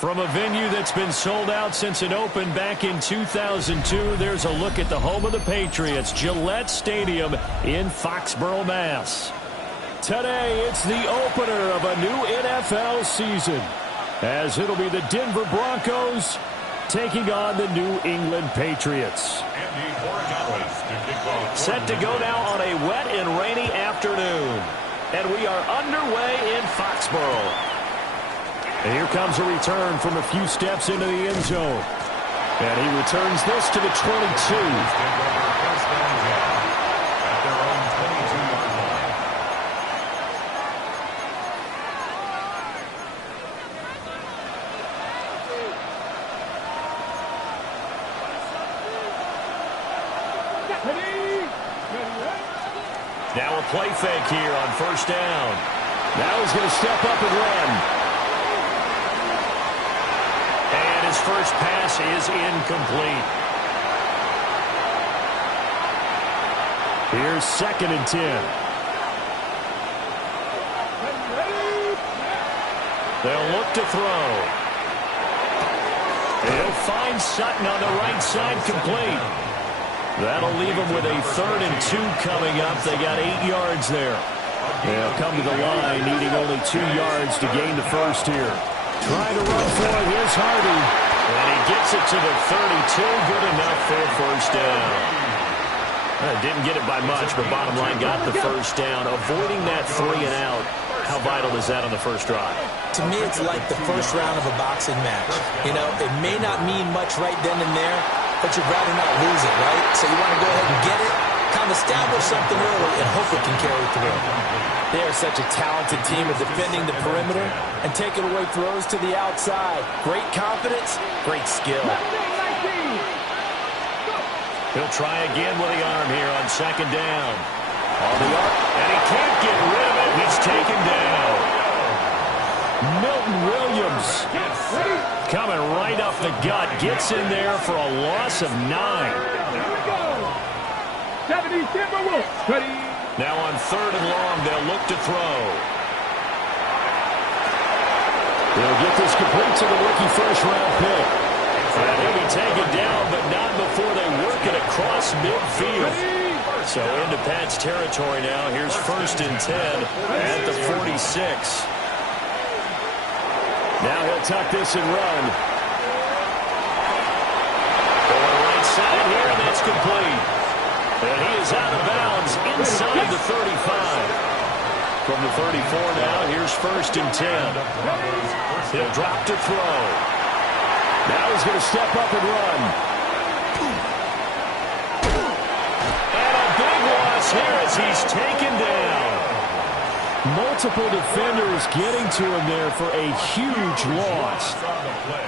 From a venue that's been sold out since it opened back in 2002, there's a look at the home of the Patriots, Gillette Stadium in Foxborough, Mass. Today, it's the opener of a new NFL season, as it'll be the Denver Broncos taking on the New England Patriots. Set to go now on a wet and rainy afternoon, and we are underway in Foxborough. And here comes a return from a few steps into the end zone. And he returns this to the 22. Now a play fake here on first down. Now he's going to step up and run. His first pass is incomplete. Here's 2nd and 10. They'll look to throw. He'll find Sutton on the right side, complete. That'll leave him with a 3rd and 2 coming up. They got 8 yards there. They'll come to the line, needing only 2 yards to gain the first here. Trying to run for it. Here's Hardy. And he gets it to the 32. Good enough for a first down. Didn't get it by much, but bottom line got the first down. Avoiding that 3 and out. How vital is that on the first drive? To me, it's like the first round of a boxing match. You know, it may not mean much right then and there, but you'd rather not lose it, right? So you want to go ahead and get it, kind of establish something early, and hope it can carry through. They are such a talented team at defending the perimeter and taking away throws to the outside. Great confidence, great skill. He'll try again with the arm here on 2nd down. On the arc, and he can't get rid of it. He's taken down. Milton Williams coming right up the gut. Gets in there for a loss of 9. Now on 3rd and long, they'll look to throw. They'll get this complete to the rookie first-round pick. And he'll be taken down, but not before they work it across midfield. So into Pat's territory now. Here's 1st and 10 at the 46. Now he'll tuck this and run. On the right side here, and that's complete. And he is out of bounds inside the 35. From the 34 now, here's 1st and 10. He'll drop to throw. Now he's going to step up and run. And a big loss here as he's taken down. Multiple defenders getting to him there for a huge loss.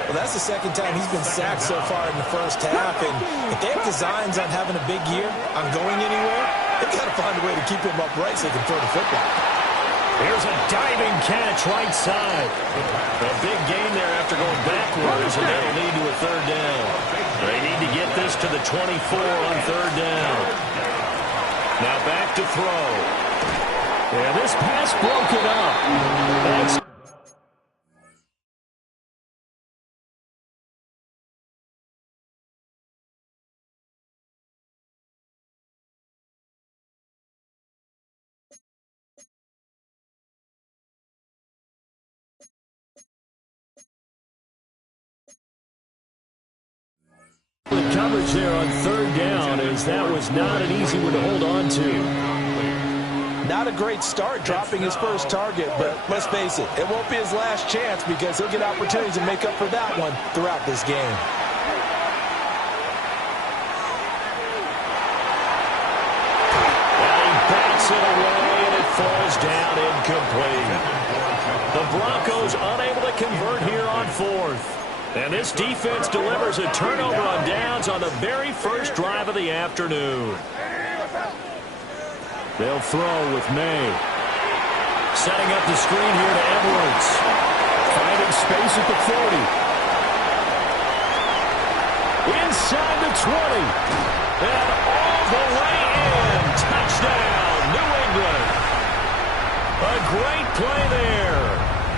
Well, that's the 2nd time he's been sacked so far in the first half. And if they have designs on having a big year, on going anywhere, they've got to find a way to keep him upright so they can throw the football. Here's a diving catch right side. A big gain there after going backwards, and that'll lead to a 3rd down. They need to get this to the 24 on 3rd down. Now back to throw. Yeah, this pass broken up. That's the coverage there on 3rd down, as that was not an easy one to hold on to. Not a great start dropping his first target, but let's face it, it won't be his last chance because he'll get opportunities to make up for that one throughout this game. And he bats it away, and it falls down incomplete. The Broncos unable to convert here on 4th. And this defense delivers a turnover on downs on the very first drive of the afternoon. They'll throw with May. Setting up the screen here to Edwards. Finding space at the 40. Inside the 20. And all the way in. Touchdown, New England. A great play there.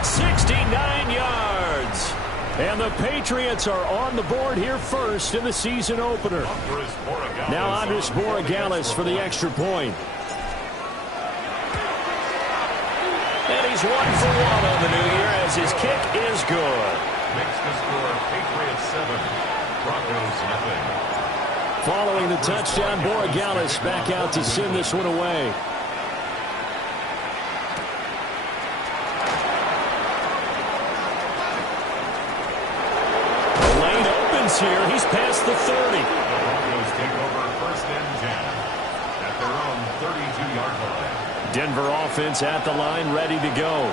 69 yards. And the Patriots are on the board here first in the season opener. Now Andres Borregales for the extra point. And he's 1 for 1 on the new year as his kick is good. Makes the score Patriots 7, Broncos nothing. Following the touchdown, Borregales back out to send this one away. The lane opens here. He's past the 30. The Broncos take over 1st and 10 at their own 32-yard line. Denver offense at the line, ready to go.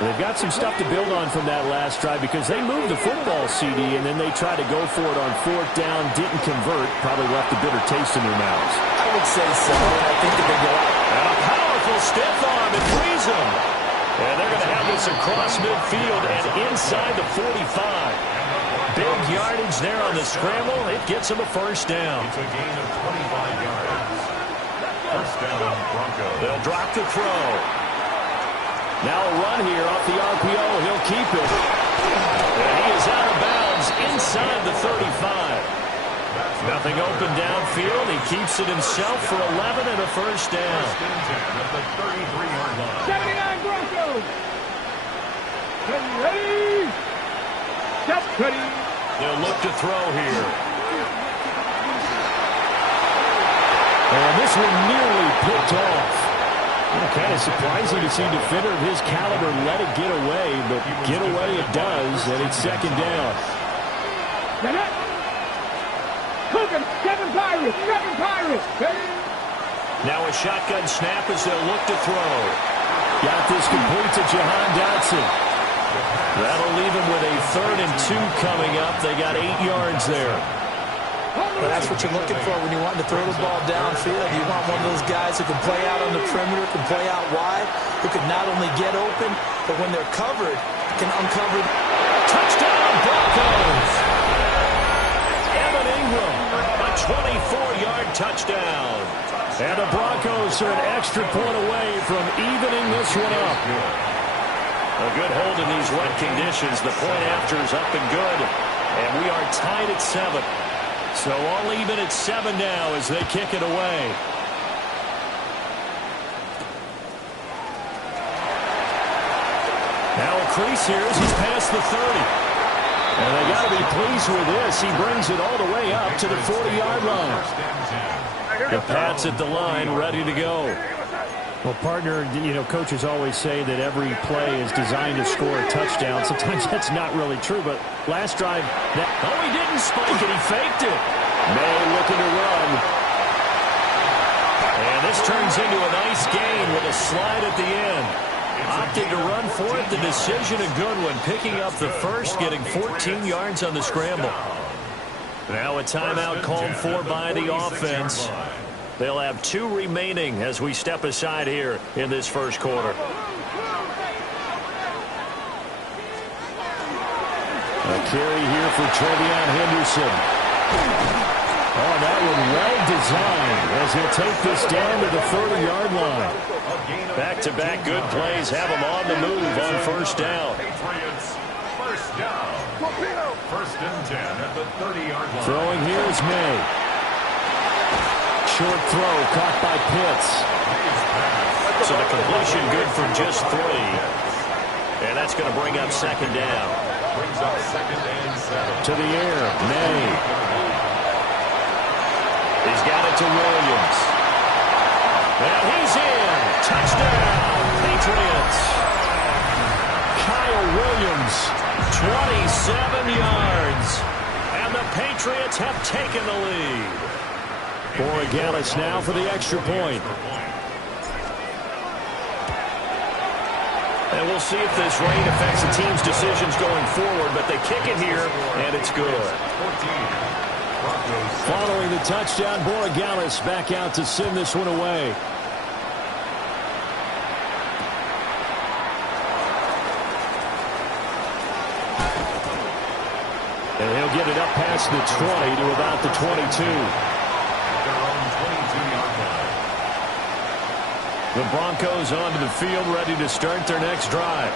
They've got some stuff to build on from that last drive because they moved the football, CD, and then they tried to go for it on 4th down, didn't convert, probably left a bitter taste in their mouths. I would say so, and I think that they go out. And a powerful stiff arm, it frees them. And they're going to have this across midfield and inside the 45. Big yardage there on the scramble. It gets them a 1st down. It's a gain of 25 yards. 1st down, Broncos. They'll drop the throw. Now a run here off the RPO. He'll keep it. And he is out of bounds inside the 35. Nothing open downfield. He keeps it himself for 11 and a 1st down. 1st and 10 at the 33-yard line. 79 Broncos. Ready. Set. Ready. They'll look to throw here. And this one nearly picked off. Kind of surprising to see a defender of his caliber let it get away, but get away it does, and it's 2nd down. Cooking, 7 Pirates, 7 Pirates. Now a shotgun snap as they'll look to throw. Got this complete to Jahan Dotson. That'll leave him with a 3rd and 2 coming up. They got 8 yards there. But that's what you're looking for when you want to throw the ball downfield. You want one of those guys who can play out on the perimeter, can play out wide, who can not only get open, but when they're covered, can uncover. Touchdown, Broncos! Evan Ingram, a 24-yard touchdown. And the Broncos are an extra point away from evening this one up. A good hold in these wet conditions. The point after is up and good. And we are tied at 7. So all even at 7 now as they kick it away. Now a crease here as he's past the 30. And they got to be pleased with this. He brings it all the way up to the 40-yard line. The Pats at the line, ready to go. Well, partner, you know, coaches always say that every play is designed to score a touchdown. Sometimes that's not really true, but last drive, he didn't spike it, he faked it. May looking to run. And this turns into a nice gain with a slide at the end. Opted to run for it, the decision a good one. Picking up the 1st, getting 14 yards on the scramble. Now a timeout called for by the offense. They'll have 2 remaining as we step aside here in this 1st quarter. A carry here for Trevion Henderson. Oh, that one well designed as he'll take this down to the 30-yard line. Back-to-back good plays have him on the move on 1st down. Patriots, 1st down. 1st and 10 at the 30-yard line. Throwing here is May. Short throw caught by Pitts. So the completion good for just 3. And that's going to bring up 2nd down. Brings up 2nd and 7. To the air, May. He's got it to Williams. And he's in. Touchdown, Patriots. Kyle Williams, 27 yards. And the Patriots have taken the lead. Borregales now for the extra point. And we'll see if this rain affects the team's decisions going forward, but they kick it here, and it's good. Following the touchdown, Borregales back out to send this one away. And he'll get it up past the 20 to about the 22. The Broncos onto the field, ready to start their next drive.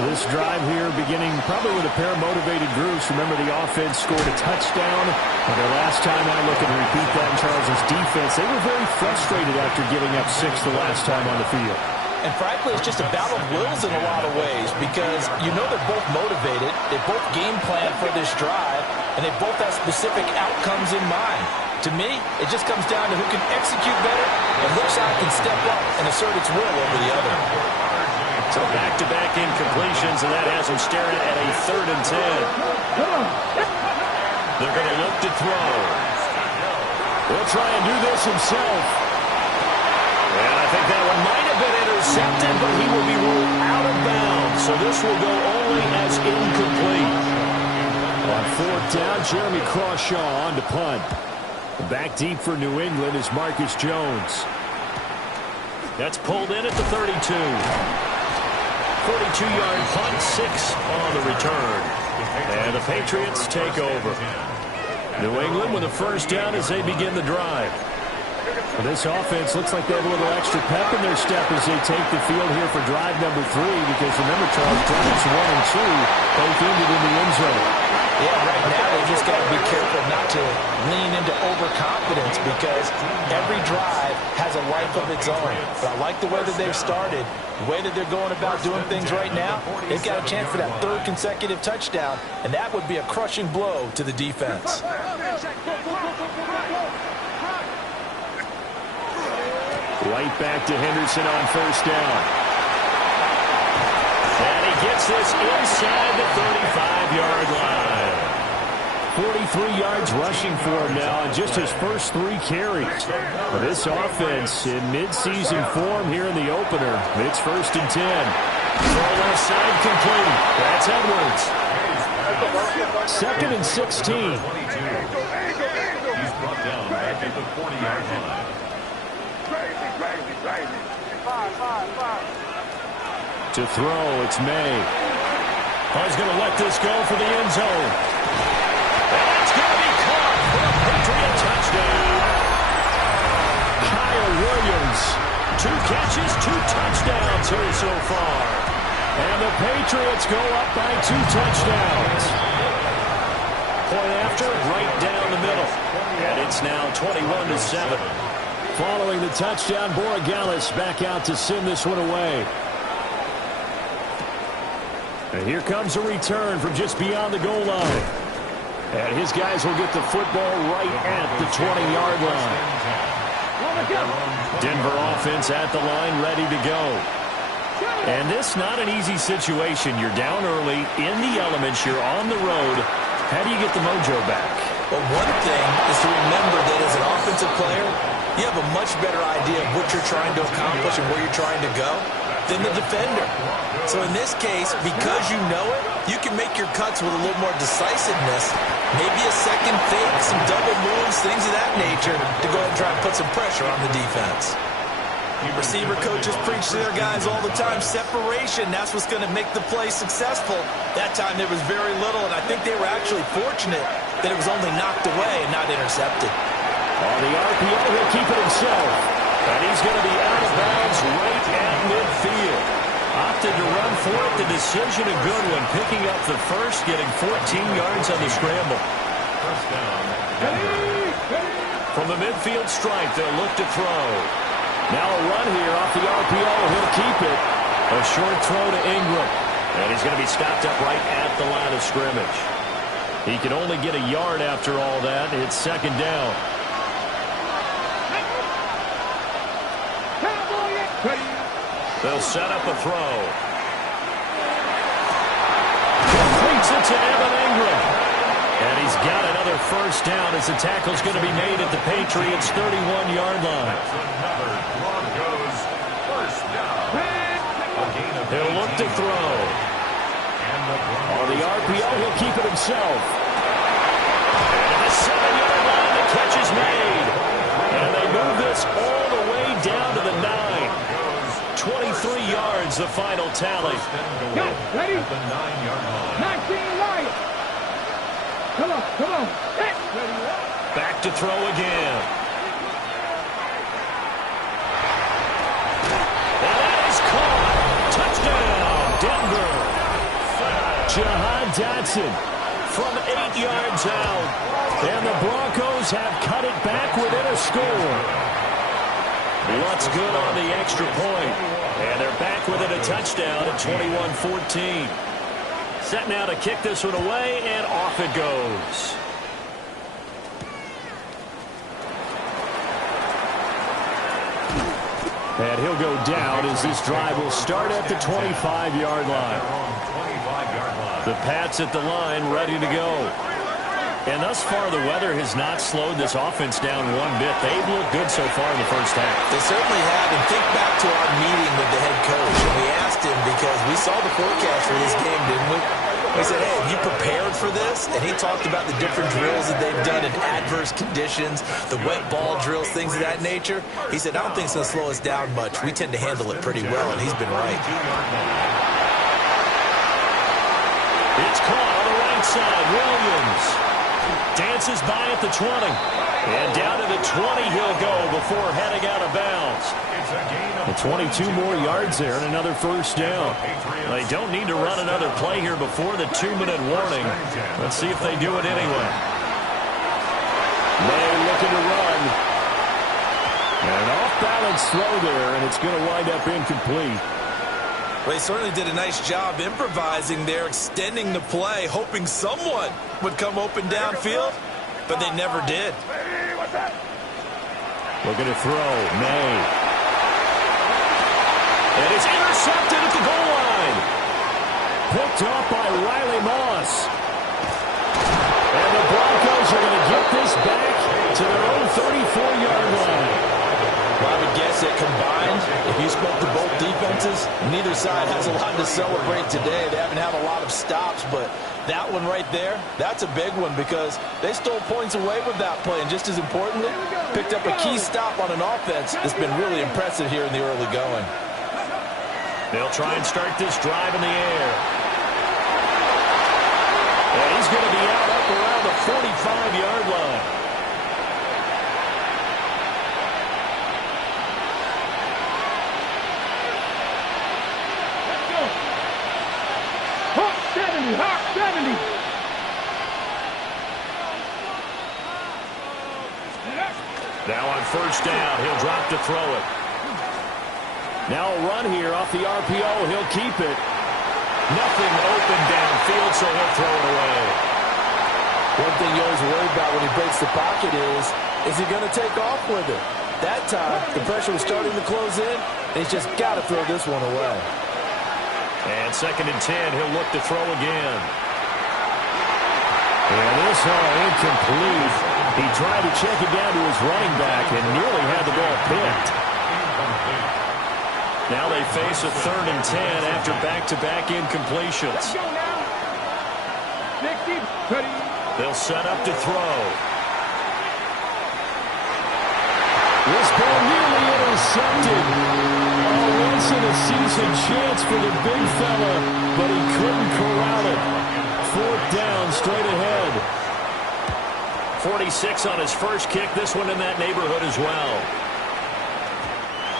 This drive here beginning probably with a pair of motivated groups. Remember, the offense scored a touchdown. And their last time out, looking to repeat that in Charles' defense. They were very frustrated after giving up 6 the last time on the field. And frankly, it's just a battle of wills in a lot of ways because you know they're both motivated. They both game plan for this drive, and they both have specific outcomes in mind. To me, it just comes down to who can execute better and which side can step up and assert its will over the other. So back-to-back incompletions, and that has them staring at a 3rd and 10. They're going to look to throw. He'll try and do this himself. And I think that one might have been intercepted, but he will be ruled out of bounds. So this will go only as incomplete. On 4th down, Jeremy Crawshaw on to punt. Back deep for New England is Marcus Jones. That's pulled in at the 32. 42-yard punt, 6 on the return. And the Patriots take over. New England with a 1st down as they begin the drive. Well, this offense looks like they have a little extra pep in their step as they take the field here for drive number 3. Because remember, Charles, drives 1 and 2 both ended in the end zone. Yeah, right now they just got to be careful not to lean into overconfidence because every drive has a life of its own. But I like the way that they've started, the way that they're going about doing things right now. They've got a chance for that 3rd consecutive touchdown, and that would be a crushing blow to the defense. Right back to Henderson on 1st down. And he gets this inside the 35-yard line. 43 yards rushing for him now on just his first 3 carries. This offense in midseason form here in the opener. It's 1st and 10. Throw left side complete. That's Edwards. 2nd and 16. He's brought down back at the 40-yard line. To throw, it's May. He's going to let this go for the end zone. And it's going to be caught for a Patriot touchdown. Kyle Williams, 2 catches, 2 touchdowns here so far. And the Patriots go up by 2 touchdowns. Point after, right down the middle. And it's now 21-7. Following the touchdown, Borregales back out to send this one away. And here comes a return from just beyond the goal line. And his guys will get the football right at the 20-yard line. Denver offense at the line, ready to go. And this not an easy situation. You're down early, in the elements, you're on the road. How do you get the mojo back? Well, one thing is to remember that as an offensive player, you have a much better idea of what you're trying to accomplish and where you're trying to go than the defender. So in this case, because you know it, you can make your cuts with a little more decisiveness, maybe a second fake, some double moves, things of that nature, to go ahead and try and put some pressure on the defense. Receiver coaches preach to their guys all the time, separation, that's what's going to make the play successful. That time there was very little, and I think they were actually fortunate that it was only knocked away and not intercepted. On the RPO, he'll keep it himself. And he's going to be out of bounds right at midfield. Opted to run for it. The decision a good one. Picking up the first, getting 14 yards on the scramble. First down. From the midfield stripe, they'll look to throw. Now a run here off the RPO. He'll keep it. A short throw to Ingram. And he's going to be stopped up right at the line of scrimmage. He can only get a yard after all that. It's 2nd down. They'll set up a throw. Completes it to Evan Ingram. And he's got another first down as the tackle's going to be made at the Patriots' 31-yard line. Another Broncos first down. He'll look to throw. On the RPO, he'll keep it himself. And the 7-yard line, the catch is made. And they move this all the way down to the 9. 23 yards, the final tally. Go, ready? At the 9-yard line. 19 right. Come on, come on. Hey. Back to throw again. And that is caught. Touchdown, Denver. Jahan Dotson from 8 yards out. And the Broncos have cut it back within a score. What's good on the extra point? And they're back within a touchdown at 21-14. Set now to kick this one away, and off it goes. And he'll go down as this drive will start at the 25-yard line. The Pats at the line ready to go. And thus far, the weather has not slowed this offense down one bit. They've looked good so far in the first half. They certainly have. And think back to our meeting with the head coach. And we asked him because we saw the forecast for this game, didn't we? We said, hey, have you prepared for this? And he talked about the different drills that they've done in adverse conditions, the wet ball drills, things of that nature. He said, I don't think it's going to slow us down much. We tend to handle it pretty well, and he's been right. It's caught on the right side. Williams dances by at the 20. And down to the 20 he'll go before heading out of bounds. The 22 more yards there and another first down. They don't need to run another play here before the 2-minute warning. Let's see if they do it anyway. May looking to run. And an off-balance throw there, and it's going to wind up incomplete. Well, they certainly did a nice job improvising there, extending the play, hoping someone would come open downfield, but they never did. Looking to throw. May. And it's intercepted at the goal line. Picked off by Riley Moss. And the Broncos are going to get this back to their own 34-yard line. Well, I would guess that combined, if you spoke to both defenses, neither side has a lot to celebrate today. They haven't had a lot of stops, but that one right there, that's a big one because they stole points away with that play. And just as importantly, picked up a key stop on an offense that's been really impressive here in the early going. They'll try and start this drive in the air. And he's going to be out up around the 45-yard line. Hawk 70. Now on first down, he'll drop to throw it. Now a run here off the RPO. He'll keep it. Nothing open downfield, so he'll throw it away. One thing you always worry about when he breaks the pocket is he going to take off with it? That time, the pressure was starting to close in, and he's just got to throw this one away. And 2nd and 10, he'll look to throw again. And this incomplete. He tried to check it down to his running back and nearly had the ball picked. Now they face a 3rd and 10 after back-to-back incompletions. They'll set up to throw. This ball nearly intercepted. Once-in-a-season chance for the big fella, but he couldn't corral it. 4th down, straight ahead. 46 on his first kick. This one in that neighborhood as well.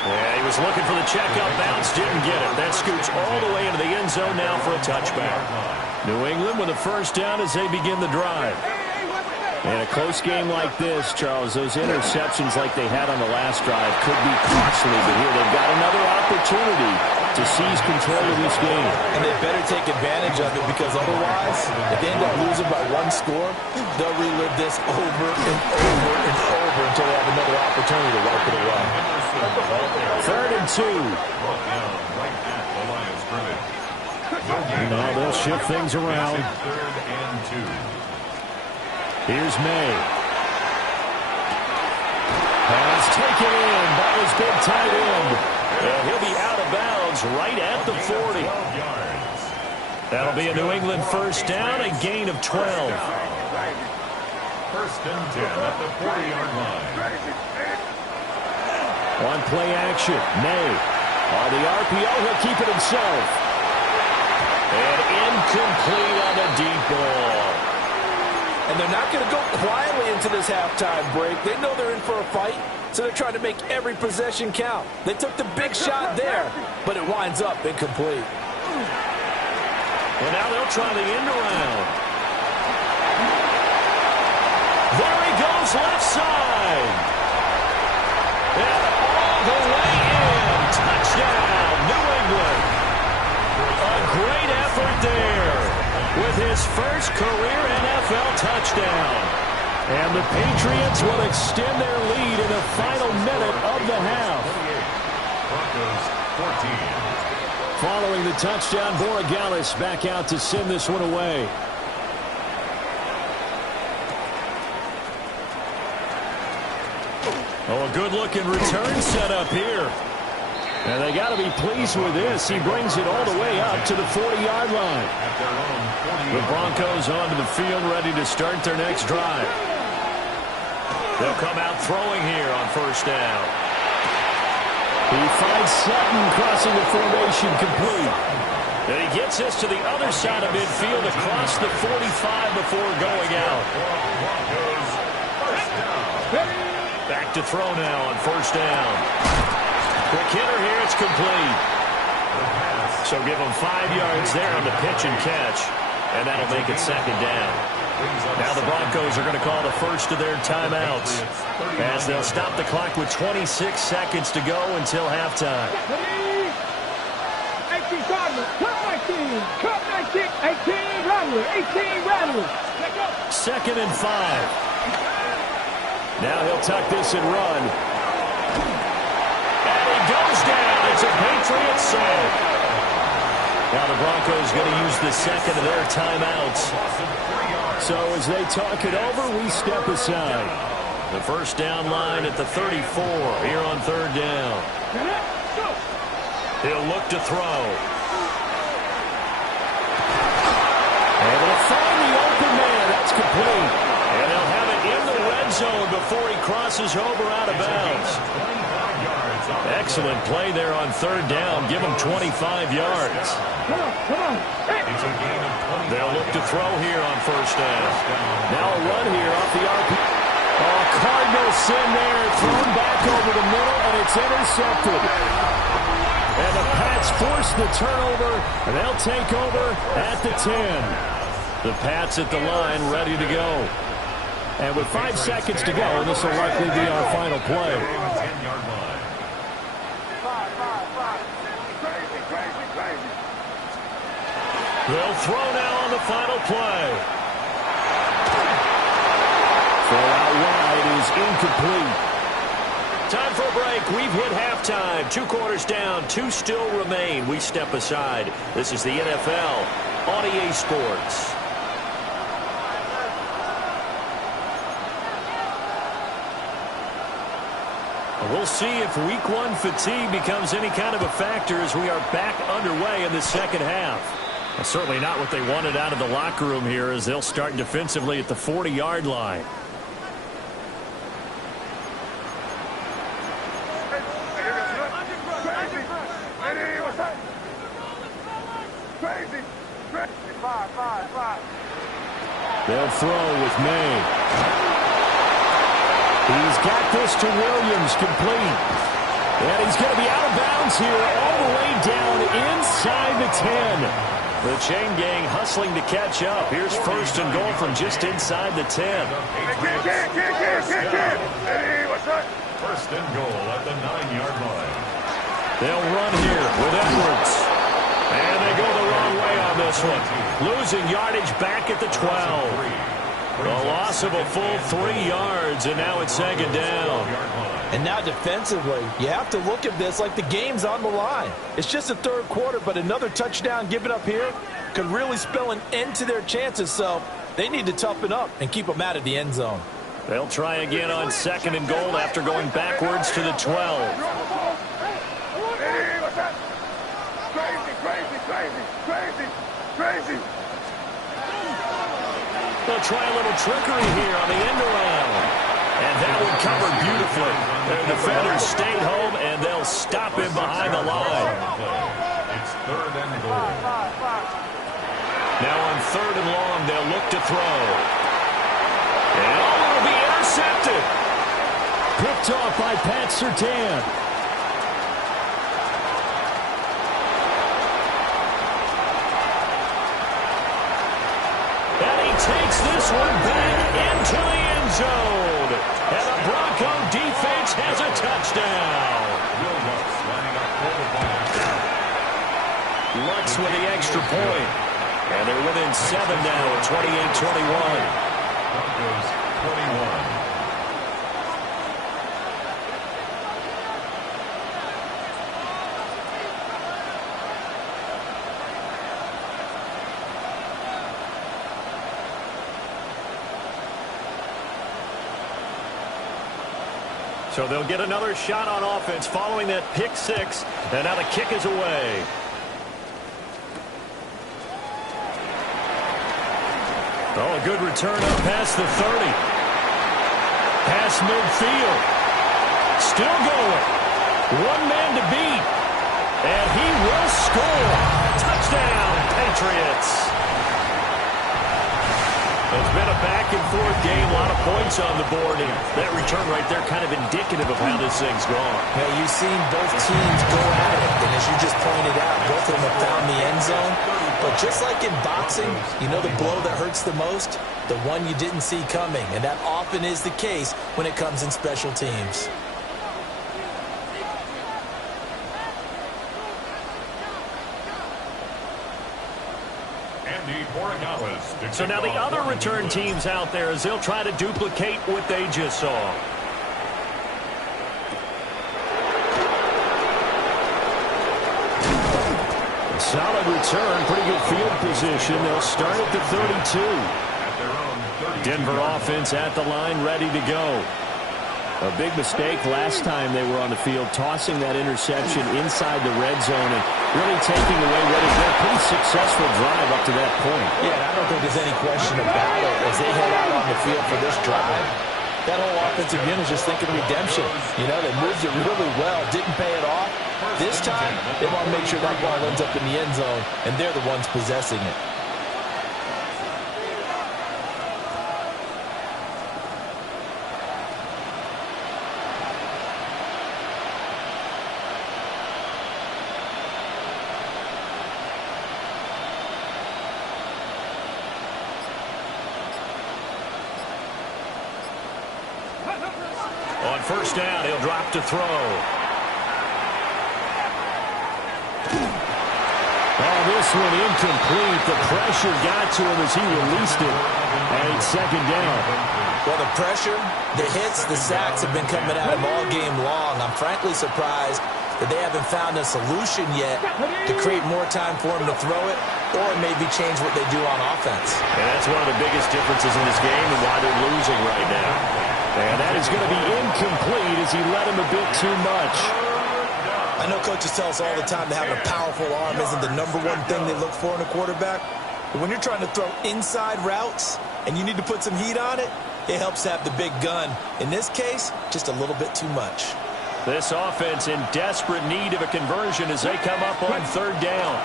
Yeah, he was looking for the checkup bounce, didn't get it. That scoots all the way into the end zone now for a touchback. New England with a first down as they begin the drive. In a close game like this, Charles, those interceptions like they had on the last drive could be costly, but here they've got another opportunity to seize control of this game. And they better take advantage of it because otherwise, if they end up losing by 1 score, they'll relive this over and over and over until they have another opportunity to wipe it away. 3rd and 2. Now they'll shift things around. 3rd and 2. Here's May. Pass taken in by his big tight end. And he'll be out of bounds right at the 40. That'll be a New England first down, a gain of 12. 1st and 10 at the 40-yard line. On play action, May. On the RPO, he'll keep it himself. And incomplete on the deep ball. And they're not going to go quietly into this halftime break. They know they're in for a fight, so they're trying to make every possession count. They took the big shot there, but it winds up incomplete. And now they'll try the end around. There he goes, left side. And all the way in. Touchdown, New England. A great effort there with his first career NFL touchdown. And the Patriots will extend their lead in the final minute of the half. Broncos 14. Following the touchdown, Borregales back out to send this one away. Oh, a good-looking return set up here. And they got to be pleased with this. He brings it all the way up to the 40-yard line. The Broncos onto the field, ready to start their next drive. They'll come out throwing here on first down. He finds Sutton crossing the formation complete. And he gets this to the other side of midfield across the 45 before going out. Back to throw now on first down. Quick hitter here, it's complete. So give him 5 yards there on the pitch and catch. And that'll make it second down. Now the Broncos are going to call the first of their timeouts as they'll stop the clock with 26 seconds to go until halftime. 18 Cardinals, Cup 19, 18 Rattlers. Second and 5. Now he'll tuck this and run. And he goes down. It's a Patriot sack. Now the Broncos going to use the second of their timeouts. So as they talk it over, we step aside. The first down line at the 34 here on third down. He'll look to throw. Able to find the open man. That's complete. And they'll have it in the red zone before he crosses over out of bounds. Excellent play there on third down. Give him 25 yards. They'll look to throw here on first down. Now a run here off the RP. Oh, Cardinals send there, thrown back over the middle, and it's intercepted. And the Pats force the turnover, and they'll take over at the 10. The Pats at the line, ready to go. And with 5 seconds to go, this will likely be our final play. They'll throw now on the final play. Throw out wide is incomplete. Time for a break. We've hit halftime. 2 quarters down. 2 still remain. We step aside. This is the NFL on EA Sports. We'll see if week 1 fatigue becomes any kind of a factor as we are back underway in the second half. Well, certainly not what they wanted out of the locker room here as they'll start defensively at the 40-yard line. They'll throw with May. He's got this to Williams, complete. And he's going to be out of bounds here all the way down inside the 10. The chain gang hustling to catch up. Here's first and goal from just inside the 10. First and goal at the 9-yard line. They'll run here with Edwards. And they go the wrong way on this one. Losing yardage back at the 12. A loss of a full 3 yards, and now it's second down. And now defensively, you have to look at this like the game's on the line. It's just the third quarter, but another touchdown given up here could really spell an end to their chances, so they need to toughen up and keep them out of the end zone. They'll try again on second and goal after going backwards to the 12. Crazy. They'll try a little trickery here on the end around. And that one covered beautifully. Their defenders stayed home, and they'll stop him behind the line. It's third and goal. Now on third and long, they'll look to throw. And it'll be intercepted. Picked off by Pat Surtain. extra point. And they're within 7 now at 28-21. Broncos 21. So they'll get another shot on offense following that pick six. And now the kick is away. Oh, a good return up past the 30. Past midfield. Still going. One man to beat. And he will score. Touchdown, Patriots. It's been a back-and-forth game, a lot of points on the board, and that return right there kind of indicative of how this thing's gone. Yeah, you've seen both teams go at it, and as you just pointed out, both of them have found the end zone. But just like in boxing, you know the blow that hurts the most? The one you didn't see coming, and that often is the case when it comes in special teams. So now the other return teams out there as they'll try to duplicate what they just saw. Solid return, pretty good field position. They'll start at the 32. Denver offense at the line, ready to go. A big mistake last time they were on the field, tossing that interception inside the red zone and really taking away what has been a pretty successful drive up to that point. Yeah, and I don't think there's any question about it as they head out on the field for this drive. That whole offensive unit is just thinking redemption. You know, they moved it really well, didn't pay it off. This time, they want to make sure that ball ends up in the end zone, and they're the ones possessing it. On first down, he'll drop to throw. Oh, this one incomplete. The pressure got to him as he released it. And it's second down. Well, the pressure, the hits, the sacks have been coming at him all game long. I'm frankly surprised that they haven't found a solution yet to create more time for him to throw it or maybe change what they do on offense. And that's one of the biggest differences in this game and why they're losing right now. And that is going to be incomplete as he led him a bit too much. I know coaches tell us all the time that having a powerful arm isn't the #1 thing they look for in a quarterback. But when you're trying to throw inside routes and you need to put some heat on it, it helps have the big gun. In this case, just a little bit too much. This offense in desperate need of a conversion as they come up on third down.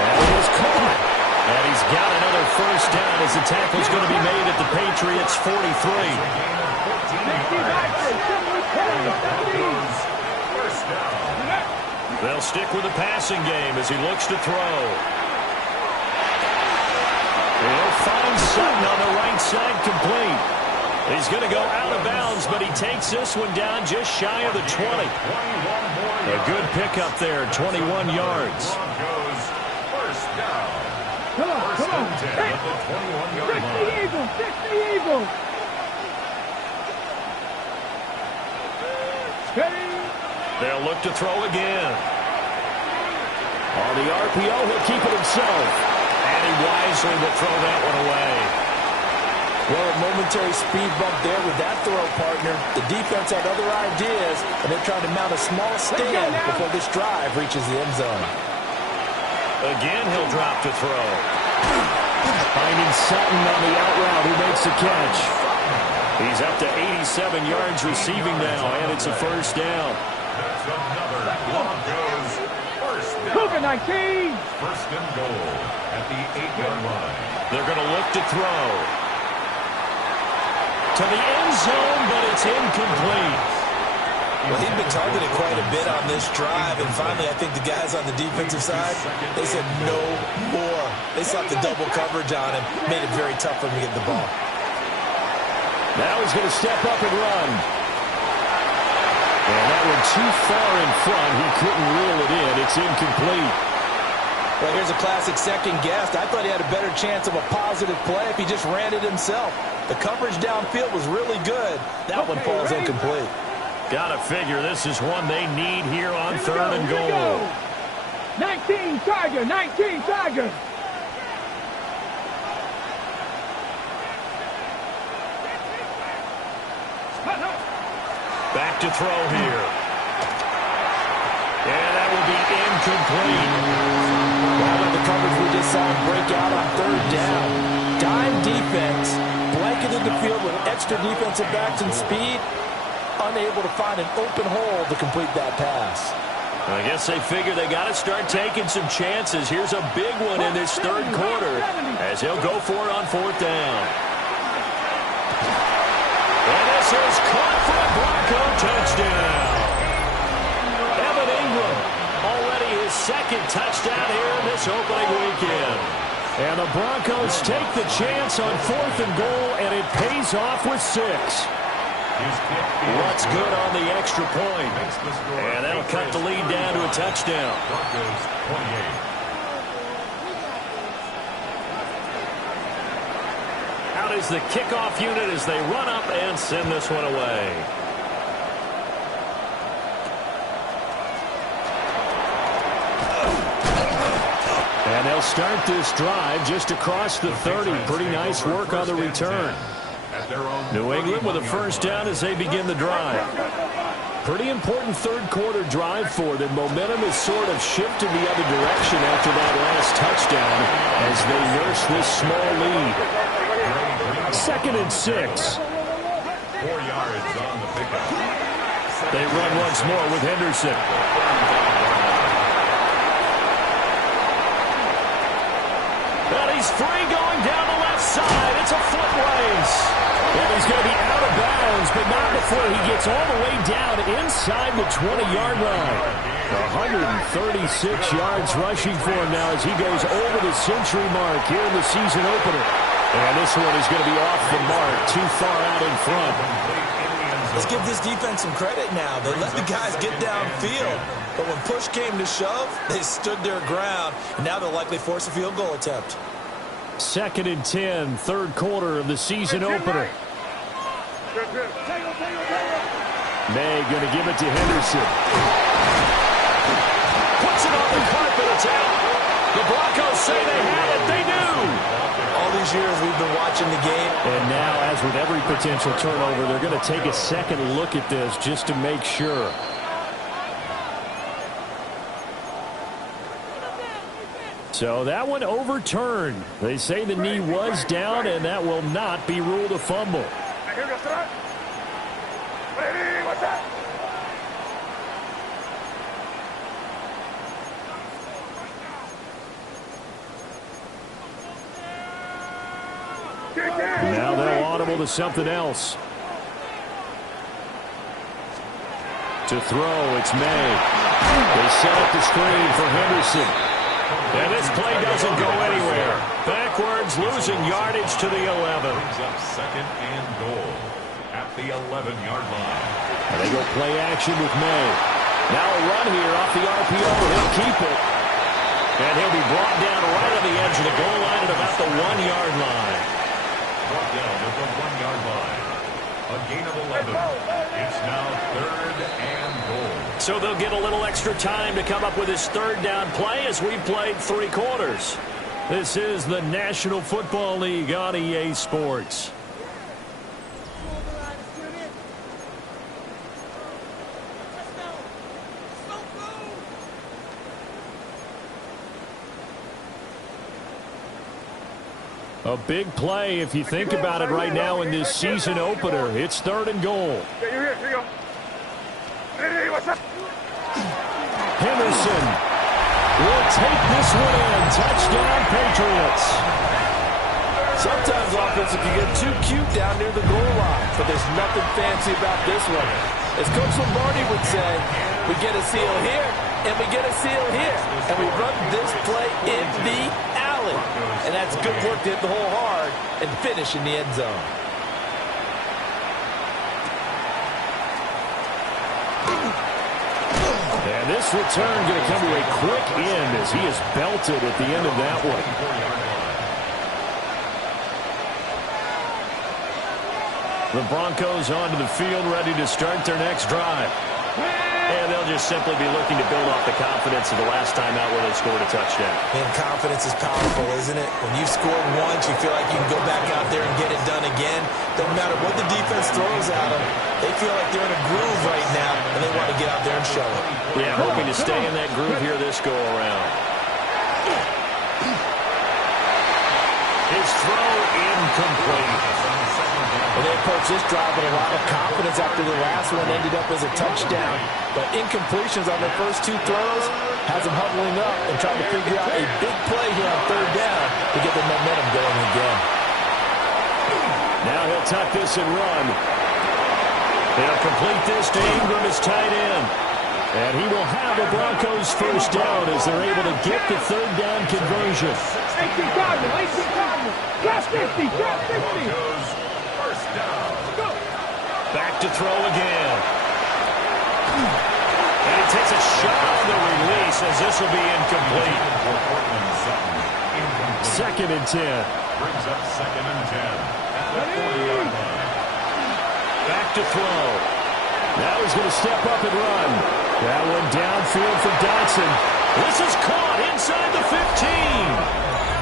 And it is caught. And he's got another first down as the tackle's going to be made at the Patriots' 43. They'll stick with the passing game as he looks to throw. He'll find Sutton on the right side complete. He's going to go out of bounds, but he takes this one down just shy of the 20. A good pickup there, 21 yards. Come on. Fix the Eagles. They'll look to throw again. On the RPO, he'll keep it himself. And he wisely will throw that one away. Well, a momentary speed bump there with that throw partner. The defense had other ideas, and they're trying to mount a small stand before this drive reaches the end zone. Again, he'll drop to throw. Finding Sutton on the out route, who makes the catch. He's up to 87 yards receiving now, and it's a first down. That's another Broncos first down. Cougar 19. First and goal at the 8-yard line. They're going to look to throw. To the end zone, but it's incomplete. Well, he'd been targeted quite a bit on this drive, and finally I think the guys on the defensive side, they said no more. They slapped the double coverage on him, made it very tough for him to get the ball. Now he's going to step up and run. And that one too far in front. He couldn't reel it in. It's incomplete. Well, here's a classic second guess. I thought he had a better chance of a positive play if he just ran it himself. The coverage downfield was really good. That one falls incomplete. Gotta figure this is one they need here on third and goal. 19 Tiger, 19 Tiger. Back to throw here. And that will be incomplete. Well, with the coverage we just saw him break out on third down. Dime defense, blanketed the field with extra defensive backs and speed, unable to find an open hole to complete that pass. I guess they figure they got to start taking some chances. Here's a big one in this third quarter as he'll go for it on fourth down. And this is caught for a Bronco touchdown. Evan Ingram, already his second touchdown here in this opening weekend. And the Broncos take the chance on fourth and goal, and it pays off with 6. What's good on the extra point? And that'll cut the lead down to a touchdown. Broncos 28. Out is the kickoff unit as they run up and send this one away. And they'll start this drive just across the 30. Pretty nice work on the return. New England with a first down as they begin the drive. Pretty important third quarter drive for them. Momentum has sort of shifted the other direction after that last touchdown as they nurse this small lead. 2nd and 6. 4 yards on the pickup. They run once more with Henderson. And he's free going down the left side. It's a foot race. And he's going to be out of bounds, but not before he gets all the way down inside the 20-yard line. 136 yards rushing for him now as he goes over the century mark here in the season opener. And this one is going to be off the mark, too far out in front. Let's give this defense some credit now. They let the guys get downfield, but when push came to shove, they stood their ground, and now they'll likely force a field goal attempt. 2nd and 10, third quarter of the season opener. May going to give it to Henderson. Puts it on the carpet, it's out. The Broncos say they have it, they do. All these years we've been watching the game. And now, as with every potential turnover, they're going to take a second look at this just to make sure. So that one overturned. They say the knee was down, and that will not be ruled a fumble. Now they'll audible to something else. To throw, it's May. They set up the screen for Henderson. And this play doesn't go anywhere. Backwards, losing yardage to the 11. Brings up 2nd and goal at the 11-yard line. And they go play action with May. Now a run here off the RPO. He'll keep it. And he'll be brought down right on the edge of the goal line at about the 1-yard line. Brought down at the 1-yard line. A gain of 11. It's now 3rd and goal. So they'll get a little extra time to come up with his third down play as we've played 3 quarters. This is the National Football League on EA Sports. A big play if you think about it right now in this season opener. It's 3rd and goal. Henderson will take this one in. Touchdown, Patriots. Sometimes offense can get too cute down near the goal line, but there's nothing fancy about this one. As Coach Lombardi would say, we get a seal here, and we get a seal here, and we run this play in the alley. And that's good work to hit the hole hard and finish in the end zone. this return going to come to a quick end as he is belted at the end of that one. The Broncos onto the field, ready to start their next drive. And they'll just simply be looking to build off the confidence of the last time out where they scored a touchdown. And confidence is powerful, isn't it? When you've scored once, you feel like you can go back out there and get it done again. Doesn't matter what the defense throws at them. They feel like they're in a groove right now, and they want to get out there and show it. Yeah, hoping to stay in that groove here this go-around. His throw incomplete. And they approach this drive with a lot of confidence after the last one ended up as a touchdown. But incompletions on their first two throws has them huddling up and trying to figure out a big play here on third down to get the momentum going again. Now he'll tuck this and run. They'll complete this to Ingram as tight end. And he will have a Broncos first down as they're able to get the third down conversion. 18 Cardinals. Drop 50, drop 50. Back to throw again. And he takes a shot on the release as this will be incomplete. Second and 10. Brings up second and 10 at the 40-yard line. Back to throw. Now he's going to step up and run. That one downfield for Dotson. This is caught inside the 15.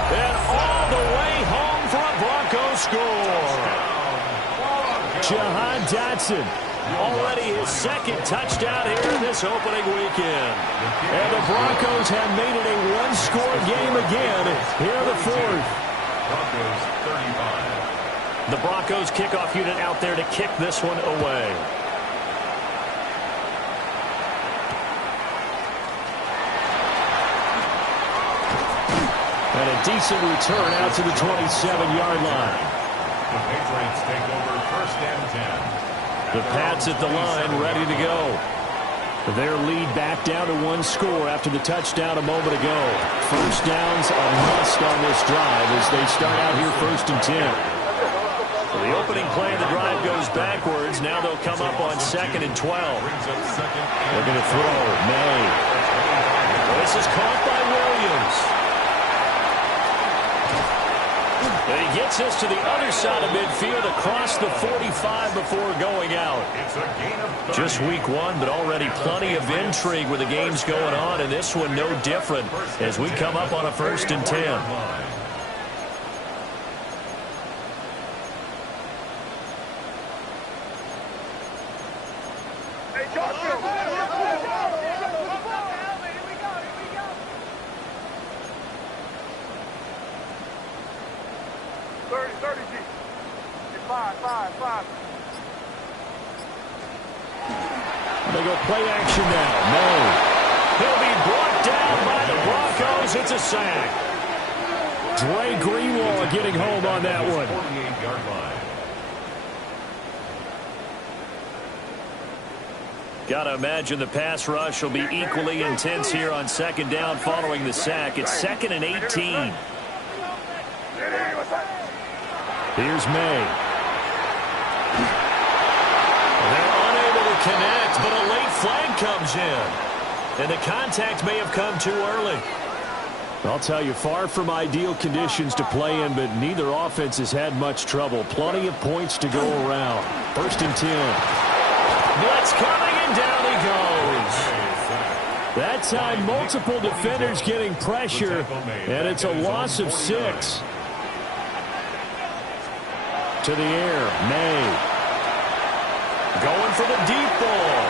And all the way home for a Broncos score. Jahan Dotson, already his second touchdown here in this opening weekend. And the Broncos have made it a one-score game again here in the fourth. Broncos 35. The Broncos kickoff unit out there to kick this one away. And a decent return out to the 27-yard line. The Patriots take over first and 10. The Pats at the line, ready to go. Their lead back down to one score after the touchdown a moment ago. First down's a must on this drive as they start out here first and 10. So the opening play of the drive goes backwards. Now they'll come up on second and 12. They're going to throw. May. This is caught by Williams. And he gets us to the other side of midfield across the 45 before going out. It's a gain of 30. Just week one, but already plenty of intrigue with the games going on, and this one no different as we come up on a first and 10. They go play action now. No. He'll be brought down by the Broncos. It's a sack. Dre Greenwald getting home on that one. 48-yard line. Got to imagine the pass rush will be equally intense here on second down following the sack. It's second and 18. Here's May. They're unable to connect, but a late flag comes in. And the contact may have come too early. I'll tell you, far from ideal conditions to play in, but neither offense has had much trouble. Plenty of points to go around. First and 10. Blitz coming, and down he goes. That time, multiple defenders getting pressure, and it's a loss of 6. To the air, May. Going for the deep ball.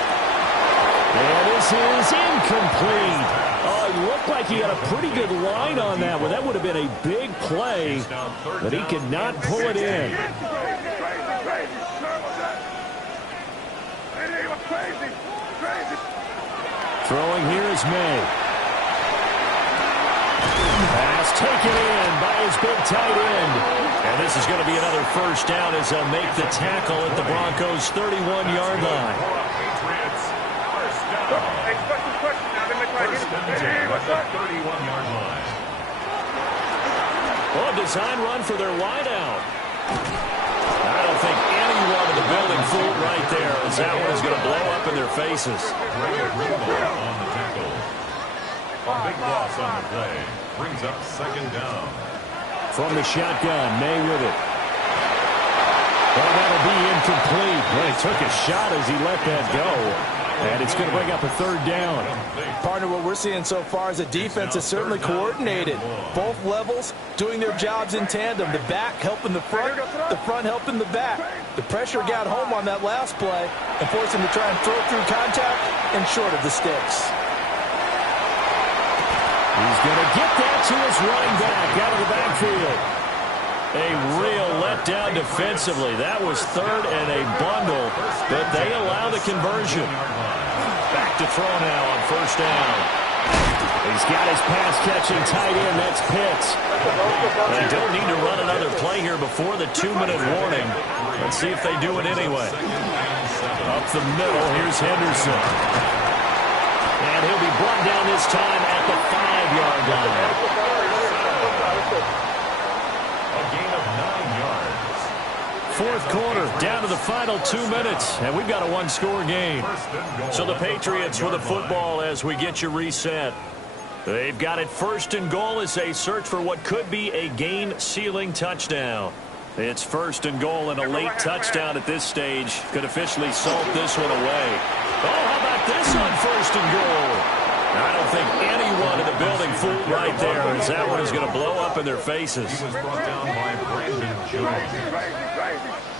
And this is incomplete. Oh, it looked like he had a pretty good line on that one. That would have been a big play, but he could not pull it in. Throwing here is May. Pass taken in by his big tight end. And this is going to be another first down as they'll make the tackle at the Broncos' 31-yard line. Patriots first down. First and 10 at the 31-yard line. Well, a design run for their wideout. I don't think anyone in the building fooled right there as that one is going to blow up in their faces. On the tackle. A big loss on the play. Brings up second down. From the shotgun, May with it. Well, that'll be incomplete. Well, he took a shot as he let that go. And it's going to bring up a third down. Partner, what we're seeing so far is the defense is certainly coordinated. Both levels doing their jobs in tandem. The back helping the front helping the back. The pressure got home on that last play and forced him to try and throw through contact and short of the sticks. He's going to get that to his running back out of the backfield. A real letdown defensively. That was third and a bundle, but they allow the conversion. Back to throw now on first down. He's got his pass-catching tight end. That's Pitts. They don't need to run another play here before the 2-minute warning. Let's see if they do it anyway. Up the middle, here's Henderson. And he'll be brought down this time at the 5-yard line. A gain of 9 yards. Fourth quarter, down to the final 2 minutes, and we've got a one-score game. So the Patriots with the football as we get you reset. They've got it first and goal as they search for what could be a game-sealing touchdown. It's first and goal, and a late touchdown at this stage could officially salt this one away. Oh, how about this on first and goal? I don't think anyone in the building fooled right there, as that one is going to blow up in their faces. He was brought down by Brandon Jones.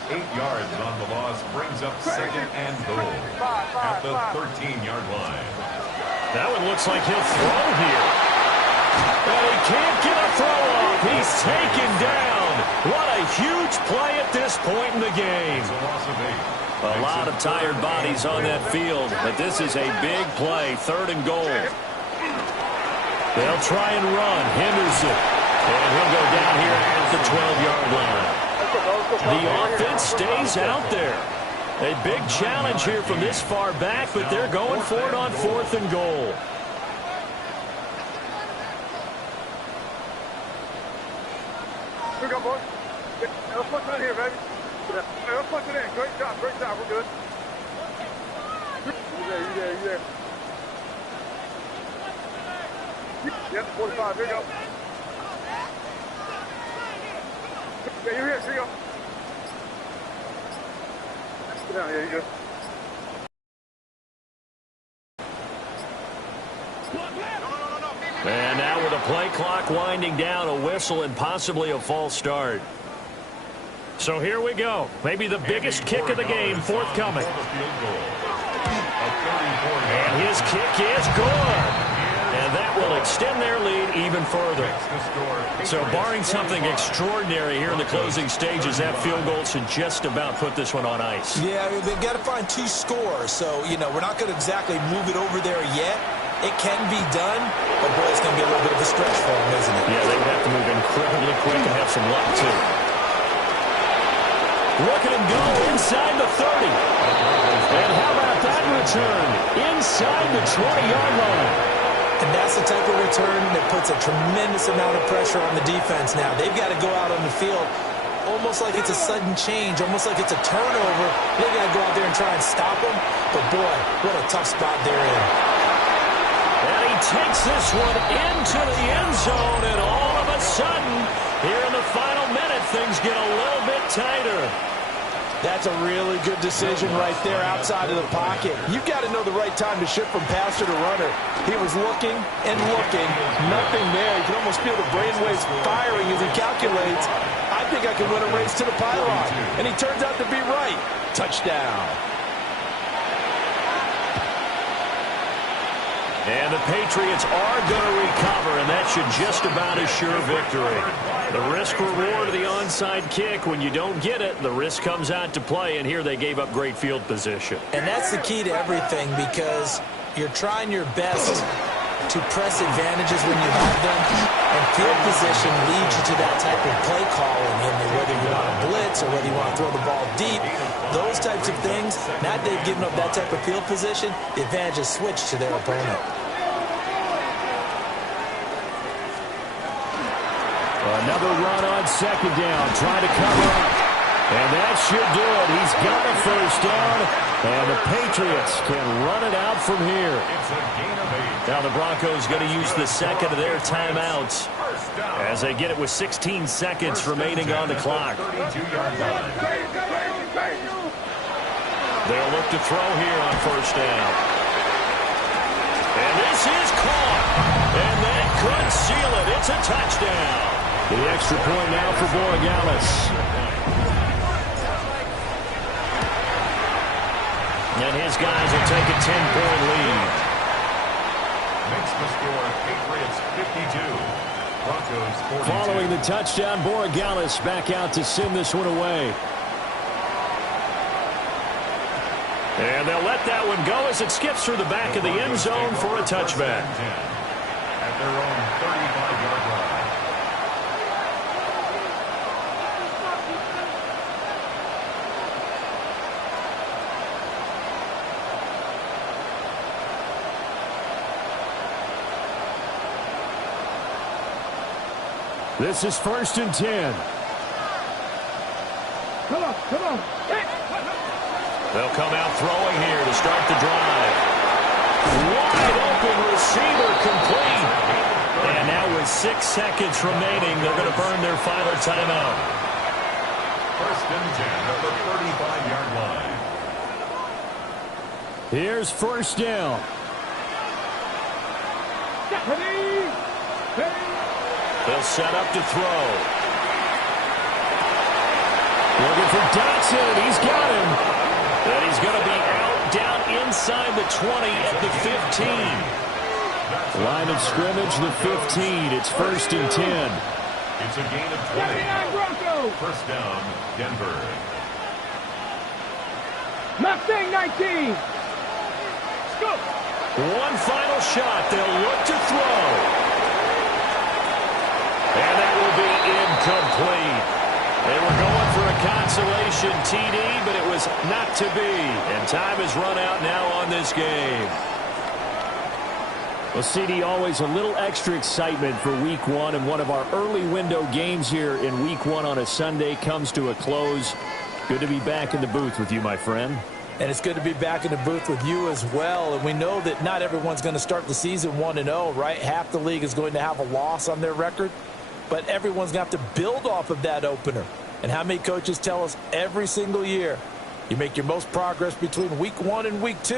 8 yards on the loss brings up second and goal at the 13-yard line. That one looks like he'll throw here. And he can't get a throw off. He's taken down. What a huge play at this point in the game. It's a loss of 8. A lot of tired bodies on that field, but this is a big play, third and goal. They'll try and run. Henderson. And he'll go down here at the 12-yard line. The offense stays out there. A big challenge here from this far back, but they're going for it on fourth and goal. Here we go, boys. Let's put it in here, baby. Let's put it in. Great job. We're good. You there. Yep, 45. Here you go. Yeah, you're here. Here you go. Sit down. Yeah, you good. And now with the play clock winding down, a whistle and possibly a false start. So here we go. Maybe the biggest kick of the game forthcoming. And his kick is good. And that will extend their lead even further. So barring something extraordinary here in the closing stages, that field goal should just about put this one on ice. Yeah, they've got to find 2 scores. So, we're not going to exactly move it over there yet. It can be done, but boy, it's going to be a little bit of a stretch for them, isn't it? Yeah, they would have to move incredibly quick and have some luck, too. Look at him go inside the 30. And how about that return? Inside the 20-yard line. And that's the type of return that puts a tremendous amount of pressure on the defense now. They've got to go out on the field almost like it's a sudden change, almost like it's a turnover. They've got to go out there and try and stop them. But, boy, what a tough spot they're in. And he takes this one into the end zone, and all of a sudden, here in the final minute, things get a little bit tighter. That's a really good decision right there outside of the pocket. You've got to know the right time to shift from passer to runner. He was looking and looking, nothing there. You can almost feel the brainwaves firing as he calculates, I think I can win a race to the pylon. And he turns out to be right. Touchdown. And the Patriots are going to recover, and that should just about assure victory. The risk-reward of the onside kick, when you don't get it, the risk comes out to play, and here they gave up great field position. And that's the key to everything, because you're trying your best to press advantages when you have them, and field position leads you to that type of play calling, whether you want to blitz or whether you want to throw the ball deep, those types of things. Now that they've given up that type of field position, the advantage is switched to their opponent. Another run on second down, trying to cover up. And that should do it. He's got the first down. And the Patriots can run it out from here. It's a gain of 8. Now the Broncos going to use the second of their timeouts as they get it with 16 seconds remaining on the clock. 32-yard line. They'll look to throw here on first down. And this is caught. And that could seal it. It's a touchdown. The extra point now for Borregales. And his guys will take a 10-point lead. Makes the score Patriots 52. Broncos 42. Following the touchdown, Borregales back out to send this one away. And they'll let that one go as it skips through the back of the end zone for a touchback. At their own 35-yard line. This is 1st and 10. Come on. They'll come out throwing here to start the drive. Wide open receiver complete. And now with 6 seconds remaining, they're going to burn their final timeout. 1st and 10 at the 35-yard line. Here's first down. They'll set up to throw. Looking for Dotson. He's got him. And he's going to be out down inside the 20 at the 15. Line of scrimmage, the 15. It's 1st and 10. It's a gain of 20. Broncos. First down, Denver. Mustang 19. Go. One final shot. They'll look to throw. And that will be incomplete. They were going for a consolation TD, but it was not to be. And time has run out now on this game. Well, CD, always a little extra excitement for Week 1, and one of our early window games here in Week 1 on a Sunday comes to a close. Good to be back in the booth with you, my friend. And it's good to be back in the booth with you as well. And we know that not everyone's going to start the season 1-0, right? Half the league is going to have a loss on their record. But everyone's going to have to build off of that opener. And how many coaches tell us every single year, you make your most progress between Week 1 and Week 2.